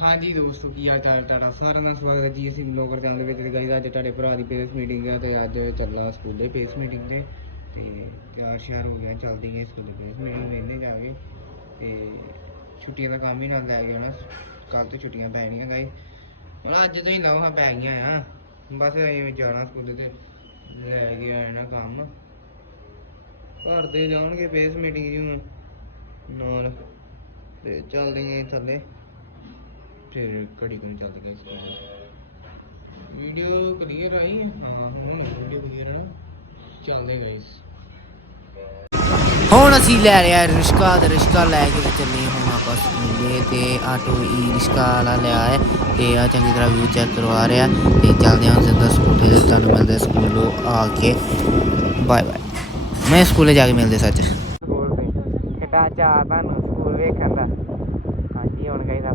ਹਾਂਜੀ ਦੋਸਤੋ, ਕੀ ਹਾਲ ਚਾਲ ਤੁਹਾਡਾ? ਸਾਰਿਆਂ ਦਾ ਸਵਾਗਤ ਹੈ ਜੀ। ਅਸੀਂ ਬਲੌਗਰ ਚੈਨਲ ਵਿੱਚ ਤੇ ਗਾਈਜ਼ ਅੱਜ ਤੁਹਾਡੇ ਭਰਾ ਦੀ ਪੇਰੈਂਟਸ ਮੀਟਿੰਗ ਹੈ ਤੇ ਅੱਜ ਚੱਲਾ ਸਕੂਲੇ ਪੇਰੈਂਟਸ ਮੀਟਿੰਗ ਤੇ। ਤੇ ਤਿਆਰ ਸ਼ਿਆਰ ਹੋ ਗਿਆ, ਚੱਲਦੀ ਹੈ ਸਕੂਲੇ ਪੇਰੈਂਟਸ ਮੀਟਿੰਗ ਵੇਖਦੇ ਜਾ ਕੇ। ਤੇ ਛੁੱਟੀਆਂ ਦਾ ਕੰਮ ਹੀ ਨਾਲ ਲੈ ਗਿਆ ਨਾ ਕੱਲ ਤੋਂ ਛੁੱਟੀਆਂ ਪੈਣੀਆਂ ਗਾਈਜ਼ ਹੁਣ ਅੱਜ ਤੋਂ ਹੀ ਨਵਾਂ ਪੈ ਗਈਆਂ ਆ। ਬਸ ਐਵੇਂ ਜਾਣਾ ਸਕੂਲੇ ਤੇ, ਲੈ ਗਿਆ ਨਾ ਕੰਮ। ਘਰ ਦੇ ਜਾਣਗੇ ਪੇਰੈਂਟਸ ਮੀਟਿੰਗ ਜੀ ਹੁਣ। ਨਾਲ ਤੇ ਚੱਲਦੇ ਆਂ ਥੱਲੇ। ਫਿਰ ਘੜੀ ਕੁ ਨੂੰ ਚੱਲਦੇ ਗਏ ਸਕੂਲ। ਵੀਡੀਓ ਕਲੀਅਰ ਆਈ? ਹੈ ਹਾਂ ਹੁਣ ਵੀਡੀਓ ਕਲੀਅਰ ਨਾ। ਚੱਲਦੇ ਗਏ ਹੁਣ ਅਸੀਂ ਲੈ ਲਿਆ ਰਿਸ਼ਕਾ ਤੇ ਰਿਸ਼ਕਾ ਲੈ ਕੇ ਚੱਲੇ ਹੁਣ ਆਪਾਂ ਸਕੂਲੇ ਤੇ ਆਟੋ ਈ ਰਿਸ਼ਕਾ ਵਾਲਾ ਲਿਆ ਹੈ ਤੇ ਆ ਚੰਗੀ ਤਰ੍ਹਾਂ ਵਿਊ ਚੈੱਕ ਕਰਵਾ ਰਿਹਾ ਤੇ ਚੱਲਦੇ ਹਾਂ ਸਿੱਧਾ ਸਕੂਲੇ ਤੇ ਤੁਹਾਨੂੰ ਮਿਲਦੇ ਸਕੂਲੋਂ ਆ ਕੇ। ਬਾਏ ਬਾਏ ਮੈਂ ਸਕੂਲੇ ਜਾ ਕੇ ਮਿਲਦੇ ਸੱਚ। ਸਕੂਲ ਤੇ। ਕਿੱਡਾ ਚਾਹ ਤੁਹਾਨੂੰ ਸਕੂਲ ਵੇਖਣ ਦਾ। ਹਾਂਜੀ ਹੁਣ ਗਈ ਦਾ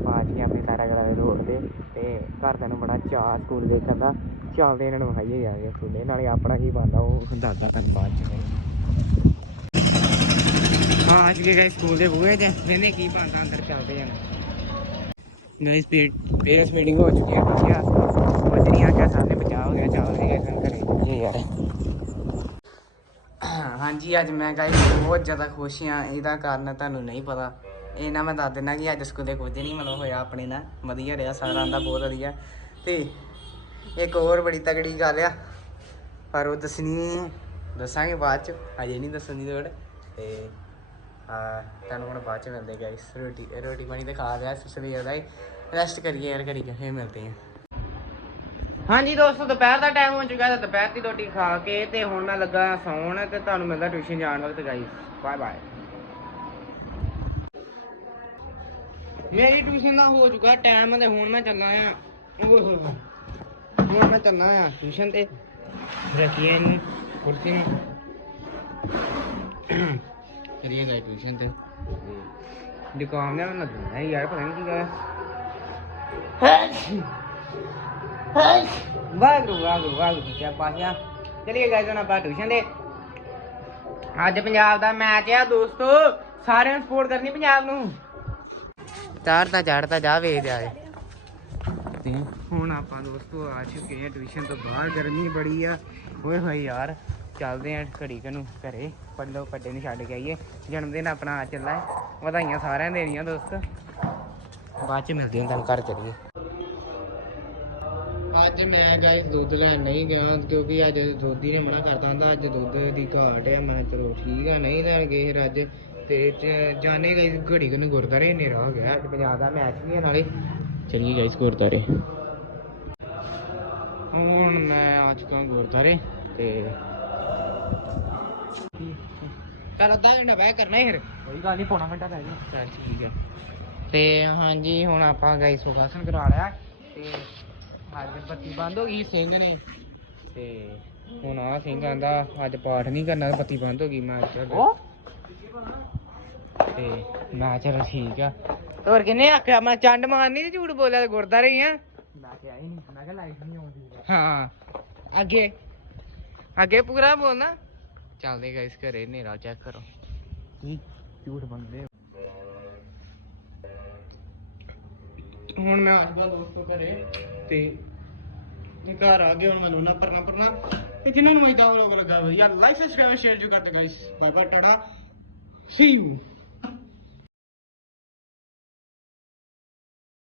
ਬਾਅਦ ਹੀ ਆਪਣੇ ਸਾਰਾ ਕਰਾ ਰੋਡ ਤੇ ਤੇ ਘਰਦਿਆਂ ਨੂੰ ਬੜਾ ਚਾਹ ਸਕੂਲ ਵੇਖਣ ਦਾ। ਚੱਲਦੇ ਇਹਨਾਂ ਨੂੰ ਵਿਖਾਈਏ ਜਾ ਕੇ ਸਕੂਲੇ ਨਾਲੇ ਆਪਣਾ ਕੀ ਬੰਦਾ ਉਹ ਦੱਸਦਾ ਤੁਹਾਨੂੰ ਬਾਅਦ ਚ। ਹਾਂ ਅੱਜ ਗਏ ਸਕੂਲ ਦੇ ਬੂਹੇ ਤੇ? ਵੇਨੇ ਕੀ ਬੰਦਾ ਅੰਦਰ ਚੱਲਦੇ ਆ। ਗਾਇਸ ਪੇਰੈਂਟਸ ਮੀਟਿੰਗ ਹੋ ਚੁੱਕੀ ਹੈ ਵਧੀਆ ਕੁਝ ਨਹੀਂ ਆਖਿਆ ਸਾਹਮਣੇ ਬਚਾਅ ਹੋ ਗਿਆ ਚੱਲਦੇ ਗਏ ਸਨ ਘਰੇ ਚੱਲੀਏ ਯਾਰ। ਹਾਂਜੀ ਅੱਜ ਮੈਂ ਗਾਇਸ ਬਹੁਤ ਜ਼ਿਆਦਾ ਖੁਸ਼ ਹਾਂ ਇਹਦਾ ਕਾਰਨ ਤੁਹਾਨੂੰ ਨਹੀਂ ਪਤਾ। ਇਹ ਨਾ ਮੈਂ ਦੱਸ ਦਿੰਦਾ ਕਿ ਅੱਜ ਸਕੂਲੇ ਕੁਝ ਨਹੀਂ ਮਤਲਬ ਹੋਇਆ ਆਪਣੇ ਨਾਲ। ਵਧੀਆ ਰਿਹਾ ਸਾਰਾ ਦਾ ਬਹੁਤ ਵਧੀਆ। ਤੇ ਇੱਕ ਹੋਰ ਬੜੀ ਤਗੜੀ ਗੱਲ ਆ, ਪਰ ਉਹ ਦੱਸਣੀ ਦੱਸਾਂਗੇ ਬਾਅਦ ਚ ਅਜੇ ਨਹੀਂ ਦੱਸਣ ਦੀ ਲੋੜ। ਤੇ ਆ, ਤੁਹਾਨੂੰ ਹੁਣ ਬਾਅਦ ਚ ਮਿਲਦੇ ਗਾਇਸ ਰੋਟੀ ਰੋਟੀ ਪਾਣੀ ਤੇ ਖਾ ਲਿਆ ਸਵੇਰ ਦਾ ਹੀ। ਰੈਸਟ ਕਰੀਏ ਯਾਰ ਕਰੀ ਫੇਰ ਮਿਲਦੇ ਹਾਂ ਹਾਂਜੀ ਦੋਸਤੋ, ਦੁਪਹਿਰ ਦਾ ਟਾਈਮ ਹੋ ਚੁੱਕਾ ਹੈ ਦੁਪਹਿਰ ਦੀ ਰੋਟੀ ਖਾ ਕੇ ਤੇ ਹੁਣ ਮੈਂ ਲੱਗਾ ਸੌਣ ਤੇ ਤੁਹਾਨੂੰ ਮਿਲਦਾ ਟਿਊਸ਼ਨ ਜਾਣ ਵਕਤ ਗਾਈਸ ਬਾਏ ਬਾਏ ਮੇਰੀ ਟਿਊਸ਼ਨ ਦਾ ਹੋ ਚੁੱਕਾ ਟਾਈਮ ਤੇ ਹੁਣ ਮੈਂ ਚੱਲਾਂ ਆ। ਹੁਣ ਮੈਂ ਚੱਲਾਂ ਆ ਟਿਊਸ਼ਨ ਤੇ। ਰੱਖੀਏ ਇਹਨੂੰ ਕੁਰਸੀ ਨੂੰ। ਚਲੀਏ ਗਏ ਟਿਊਸ਼ਨ ਤੇ। ਦੁਕਾਨ ਦੇ ਨਾਲ ਲੱਗਣਾ ਯਾਰ, ਪਤਾ ਨਹੀਂ ਕੀ ਗੱਲ ਵਾਹਿਗੁਰੂ ਵਾਹਿਗੁਰੂ ਵਾਹਿਗੁਰੂ ਕਿਆ ਪਾਸ਼ਾ ਚਲਿਏ ਗਾਇਜ਼ ਹੁਣ ਆਪਾਂ ਟਿਊਸ਼ਨ ਦੇ ਅੱਜ ਪੰਜਾਬ ਦਾ ਮੈਚ ਆ ਦੋਸਤੋ। ਸਾਰਿਆਂ ਨੂੰ ਸਪੋਰਟ ਕਰਨੀ ਪੰਜਾਬ ਨੂੰ। ਚੜਦਾ ਚੜਦਾ ਜਾ ਵੇਖ ਜਾ ਤੇ ਹੁਣ ਆਪਾਂ ਦੋਸਤੋ ਆ ਚੁੱਕੇ ਹਾਂ ਟਿਊਸ਼ਨ ਤੋਂ ਬਾਹਰ ਗਰਮੀ ਬੜੀ ਆ। ਓਏ ਹੋਏ ਯਾਰ ਚੱਲਦੇ ਆਂ ਘੜੀ ਕੁ ਨੂੰ ਘਰੇ। ਪੱਲੋ ਪੱਡੇ ਨੂੰ ਛੱਡ ਕੇ ਆਈਏ। ਜਨਮ ਦਿਨ ਆਪਣਾ ਆ ਚੱਲਾ ਹੈ। ਵਧਾਈਆਂ ਸਾਰਿਆਂ ਨੂੰ ਦੇਣੀਆਂ ਦੋਸਤ। ਬਾਅਦ ਚ ਮਿਲਦੇ ਹਾਂ ਤੁਹਾਨੂੰ ਘਰ ਚਲੀਏ। ਅੱਜ ਮੈਂ ਗਾਇਸ ਦੁੱਧ ਲੈਣ ਨਹੀਂ ਗਿਆ ਕਿਉਂਕਿ ਅੱਜ ਦੁੱਧ ਨੇ ਮਨਾ ਕਰਤਾ ਹੁੰਦਾ ਅੱਜ ਦੁੱਧ ਦੀ ਘਾਟ ਆ। ਮੈਂ ਚਲੋ ਠੀਕ ਆ ਨਹੀਂ ਲੈਣ ਗਏ ਫਿਰ ਅੱਜ ਤੇ ਜਾਣੇ ਗਾਇਸ ਘੜੀ ਕੁ ਨੂੰ ਗੁਰਦਾਰੇ ਹਨੇਰਾ ਹੋ ਗਿਆ ਅੱਜ ਪੰਜਾਬ ਦਾ ਮੈਚ ਵੀ ਆ ਨਾਲੇ। ਚਲੀਏ ਗਾਇਸ ਗੁਰਦਾਰੇ ਹੁਣ ਮੈਂ ਆ ਚੁੱਕਾ ਗੁਰਦਾਰੇ ਤੇ ਚਲ ਅੱਧਾ ਘੰਟਾ ਬਹਿ ਕਰਨਾ ਹੀ ਫਿਰ। ਕੋਈ ਗੱਲ ਨਹੀਂ ਪੌਣਾ ਘੰਟਾ ਰਹਿ ਗਿਆ ਚਲ ਠੀਕ ਹੈ। ਤੇ ਹਾਂਜੀ ਹੁਣ ਆਪਾਂ ਗਾਇਸ ਸੁਖਾਸਨ ਕਰਾ ਲਿਆ ਤੇ ਅੱਜ ਬੱਤੀ ਬੰਦ ਹੋ ਗਈ ਸਿੰਘ ਨੇ। ਤੇ ਹੁਣ ਆ ਸਿੰਘ ਆਂਦਾ ਅੱਜ ਪਾਠ ਨਹੀਂ ਕਰਨਾ ਬੱਤੀ ਬੰਦ ਹੋ ਗਈ ਮੈਂ ਕਿਹਾ ਤੇ ਮੈਂ ਚਲ ਠੀਕ ਆ। ਹੋਰ ਕਿੰਨੇ ਆਖਿਆ? ਮੈਂ ਚੰਡ ਮਾਰਨੀ ਤੇ ਝੂਠ ਬੋਲਿਆ ਤੇ ਗੁਰਦਾਰੇ ਹੀ ਆ। ਮੈਂ ਕਿਹਾ ਹੀ ਨਹੀਂ ਮੈਂ ਕਿਹਾ ਲਾਈਟ ਨਹੀਂ ਆਉਂਦੀ ਹਾਂ ਅੱਗੇ। ਅੱਗੇ ਪੂਰਾ ਬੋਲਣਾ? ਚੱਲਦੇ ਗਾਇਸ ਘਰੇ ਹਨੇਰਾ ਚੈੱਕ ਕਰੋ। ਕੀ ਝੂਠ ਬੰਦੇ ਹੁਣ ਮੈਂ ਅੱਜ ਦਾ ਦੋਸਤੋ ਘਰੇ ਤੇ ਇਹ ਘਰ ਆ ਗਿਆ ਹੁਣ ਮੈਨੂੰ ਨਾ ਪਰਨਾ ਪਰਨਾ ਤੇ ਜਿਨ੍ਹਾਂ ਨੂੰ ਇਦਾਂ ਵਲੋਗ ਲੱਗਾ ਵਧੀਆ ਲਾਈਕ ਸਬਸਕ੍ਰਾਈਬ ਸ਼ੇਅਰ ਜੋ ਕਰਦੇ guys bye bye Tata. See you.